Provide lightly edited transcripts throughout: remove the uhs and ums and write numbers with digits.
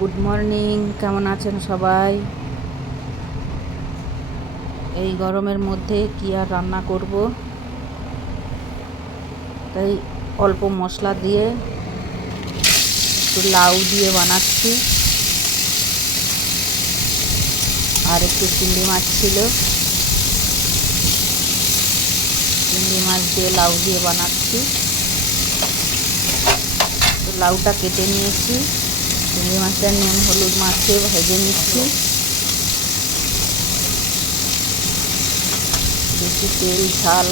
Good morning, কেমন আছেন সবাই? এই গরমের মধ্যে কি আর রান্না করব, তাই অল্প মশলা দিয়ে একটু লাউ দিয়ে বানাচ্ছি। আর একটু চিংড়ি মাছ ছিল, চিংড়ি মাছ দিয়ে লাউ দিয়ে বানাচ্ছি। তো লাউটা কেটে নিয়েছি, চিংড়ি মাছটা নুন হলুদ মাখিয়ে ভেজে নিচ্ছি। বেশি তেল ঝাল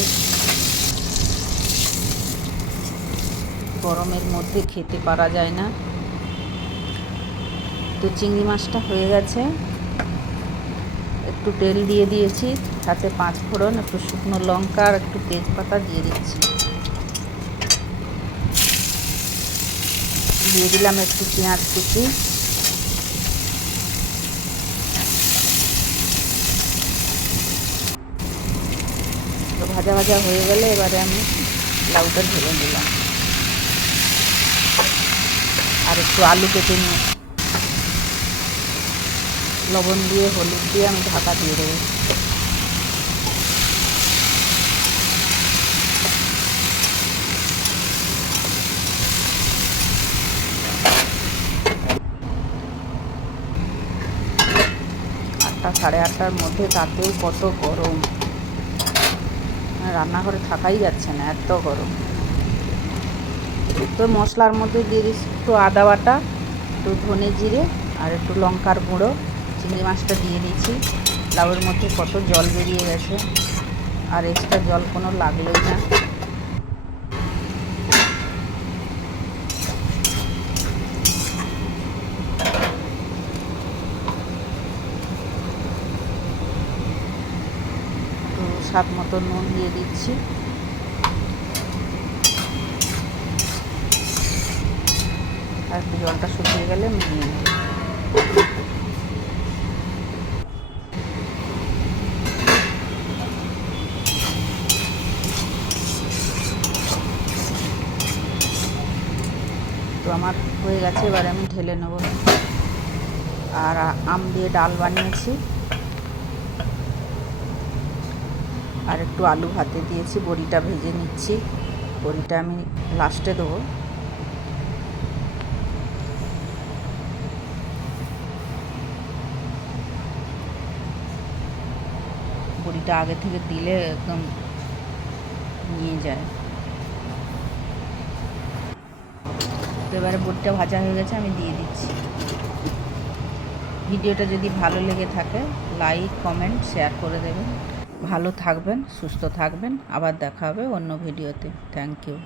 গরমের মধ্যে খেতে পারা যায় না। তো চিংড়ি মাছটা হয়ে গেছে, একটু তেল দিয়ে দিয়েছি, সাথে 5 ফোড়ন, একটু শুকনো লঙ্কা আর একটু তেজপাতা দিয়ে দিচ্ছি। দিয়ে দিলাম একটু পেঁয়াজ কুচি। তো ভাজা ভাজা হয়ে গেলে এবারে আমি লাউটা ঢেলে দিলাম আর একটু আলু কেটে নিয়ে লবণ দিয়ে হলুদ দিয়ে আমি ঢাকা দিয়ে দেবো। সাড়ে 8টার মধ্যে, তাতেও কত গরম, রান্নাঘরে থাকাই যাচ্ছে না, এত গরম। তো মশলার মধ্যে দিয়ে দিচ্ছি একটু আদা বাটা, একটু ধনে জিরে আর একটু লঙ্কার গুঁড়ো। চিংড়ি মাছটা দিয়ে দিয়েছি, লাউয়ের মধ্যে কত জল বেরিয়ে গেছে, আর এক্সট্রা জল কোনো লাগলোই না। তো স্বাদ মতো নুন দিয়ে দিচ্ছি। আর একটু জলটা শুকিয়ে গেলে মিলিয়ে নেব। তো আমার হয়ে গেছে, এবারে আমি ঢেলে নেব। আর আম দিয়ে ডাল বানিয়েছি, আর একটু আলু ভাতে দিয়েছি। বড়িটা ভেজে নিচ্ছি, বড়িটা আমি লাস্টে দেবো। বড়িটা আগে থেকে দিলে একদম নিয়ে যায়। তো এবারে বড়িটা ভাজা হয়ে গেছে, আমি দিয়ে দিচ্ছি। ভিডিওটা যদি ভালো লেগে থাকে লাইক কমেন্ট শেয়ার করে দেবেন। ভালো থাকবেন, সুস্থ থাকবেন। আবার দেখা হবে অন্য ভিডিওতে। Thank you.